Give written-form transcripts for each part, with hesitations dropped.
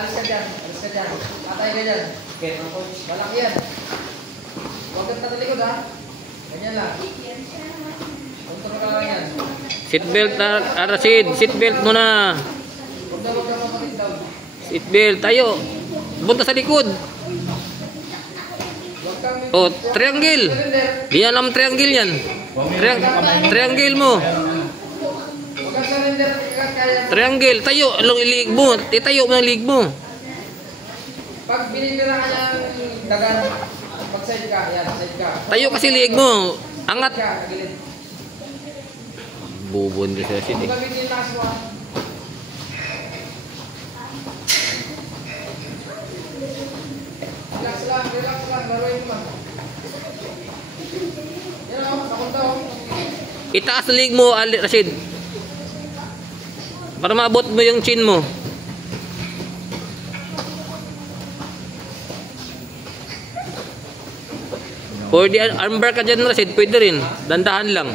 alis ka dyan. Alis ka dyan. Patay ka dyan. Okay, balak yan. Huwag kang tatalikod ha. Ganyan lang. Kontrol ka lang yan. Seatbelt na, Rashid. Seatbelt mo na. Huwag na mapakit daw. Seatbelt. Tayo. Punta sa likod. Oh, triangle. Diyan ang triangle yan. Triangle mo. Huwag kang surrender. Triangle. Tayo. Along ilig mo. Itayo mo ang lig mo. Pag binibira ka ng dagan, pag-side ka, yan, side ka. Tayo kasi lig mo. Angat. Ka, kagilid. Bubon din sila sila. Huwag gamitin yung taas mo ha. Relax lang, laruin mo lang. Yan o, nakunta o. Itaas ang lig mo, Rashid. Para maabot mo yung chin mo. Or di armbar ka dyan, Rashid. Pwede rin. Dandahan lang.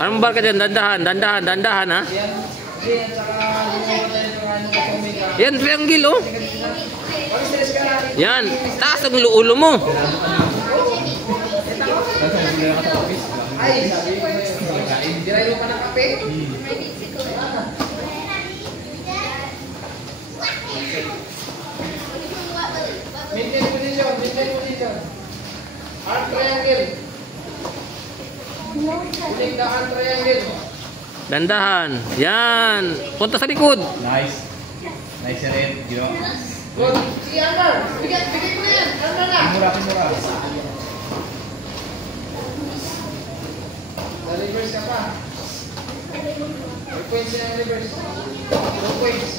Armbar ka dyan. Dandahan ha. Yan, triangle oh. Yan. Taas ang ulo mo. Ay, sabi mo yun. Diray mo pa ng kape? Maintain position. Arm triangle. Uling the arm triangle. Dandahan. Yan. Punta sa likod. Nice. Nice rin. Good. Sige, Armor. Bigay mo na yan. Armor na. Kimura. Reverse ka pa. 3 points na reverse. 2 points.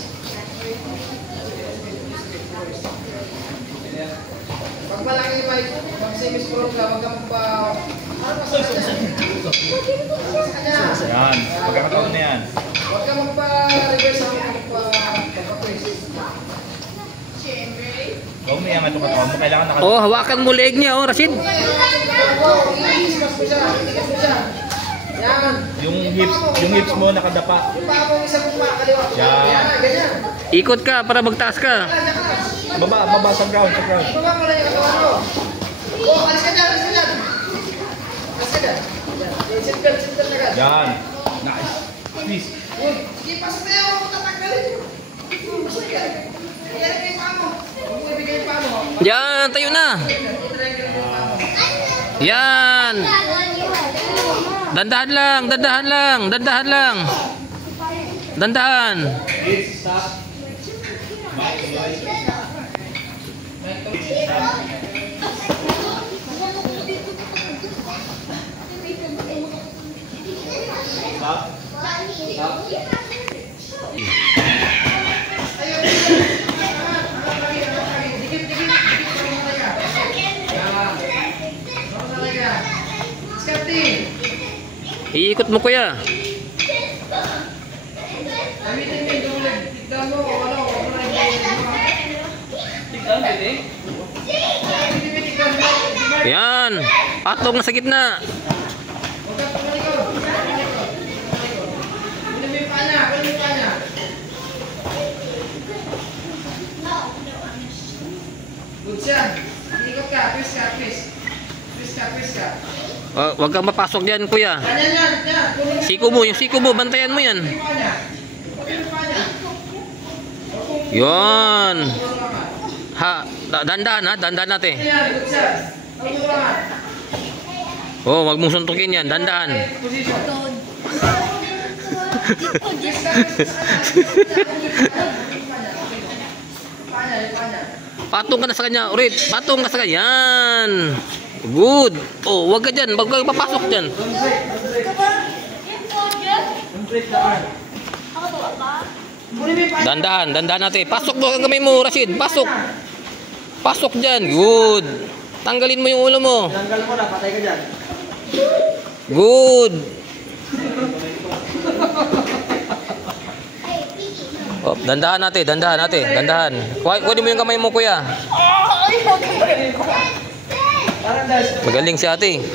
Pag malaki yung bike, pag semi-scroll ka, wag kang pa... Ano pa sa kanya? Yan. Pagkakataon na yan. Wag kang magpa-reverse, wag kang magpa-twist. Huwag mo iangat yung katawan mo. Kailangan naka... Oh, hawakan mo leg niya oh, Rashid. Iismas mo siya, itigas mo siya. Yan. Yung hips mo nakadapa. Yung paa mo isang kumakaliwa. Yan. Yan, ganyan. Ikot ka para magtaas ka. Baba sa ground. Baba mo lang yung katawan mo. Oh, alis ka dyan. Alis ka dyan. Sit belt agad. Yan. Nice. Please. Good. Sige, pasok na yun. Tatanggalin. Pasok ka. Yan yung paa mo. Huwag mo ibigay yung paa mo. Yan, tayo na. Yan. Dandahan lang. Dandahan. Iikot mo kuya. Yan. Patong na sa gitna. Good siya. Ikot ka. Twist ka. Oh, wag kang mapasok diyan, kuya. Yan. Yung siko mo, bantayan mo yan. Yan. Ha, dandahan natin. Oh, wag mong suntukin yan, dandahan. Patong ka na sa kanya, ulit. Patong ka sa kanya. Yan. Good. Oh, wag ka dyan. Wag ka papasok dyan. Dandahan natin. Pasok mo ang kamay mo, Rashid. Pasok dyan. Good. Tanggalin mo yung ulo mo. Tanggal mo na, patay ka dyan. Good. Oh, dandahan natin. Kunin mo yung kamay mo, kuya. Magaling si ate.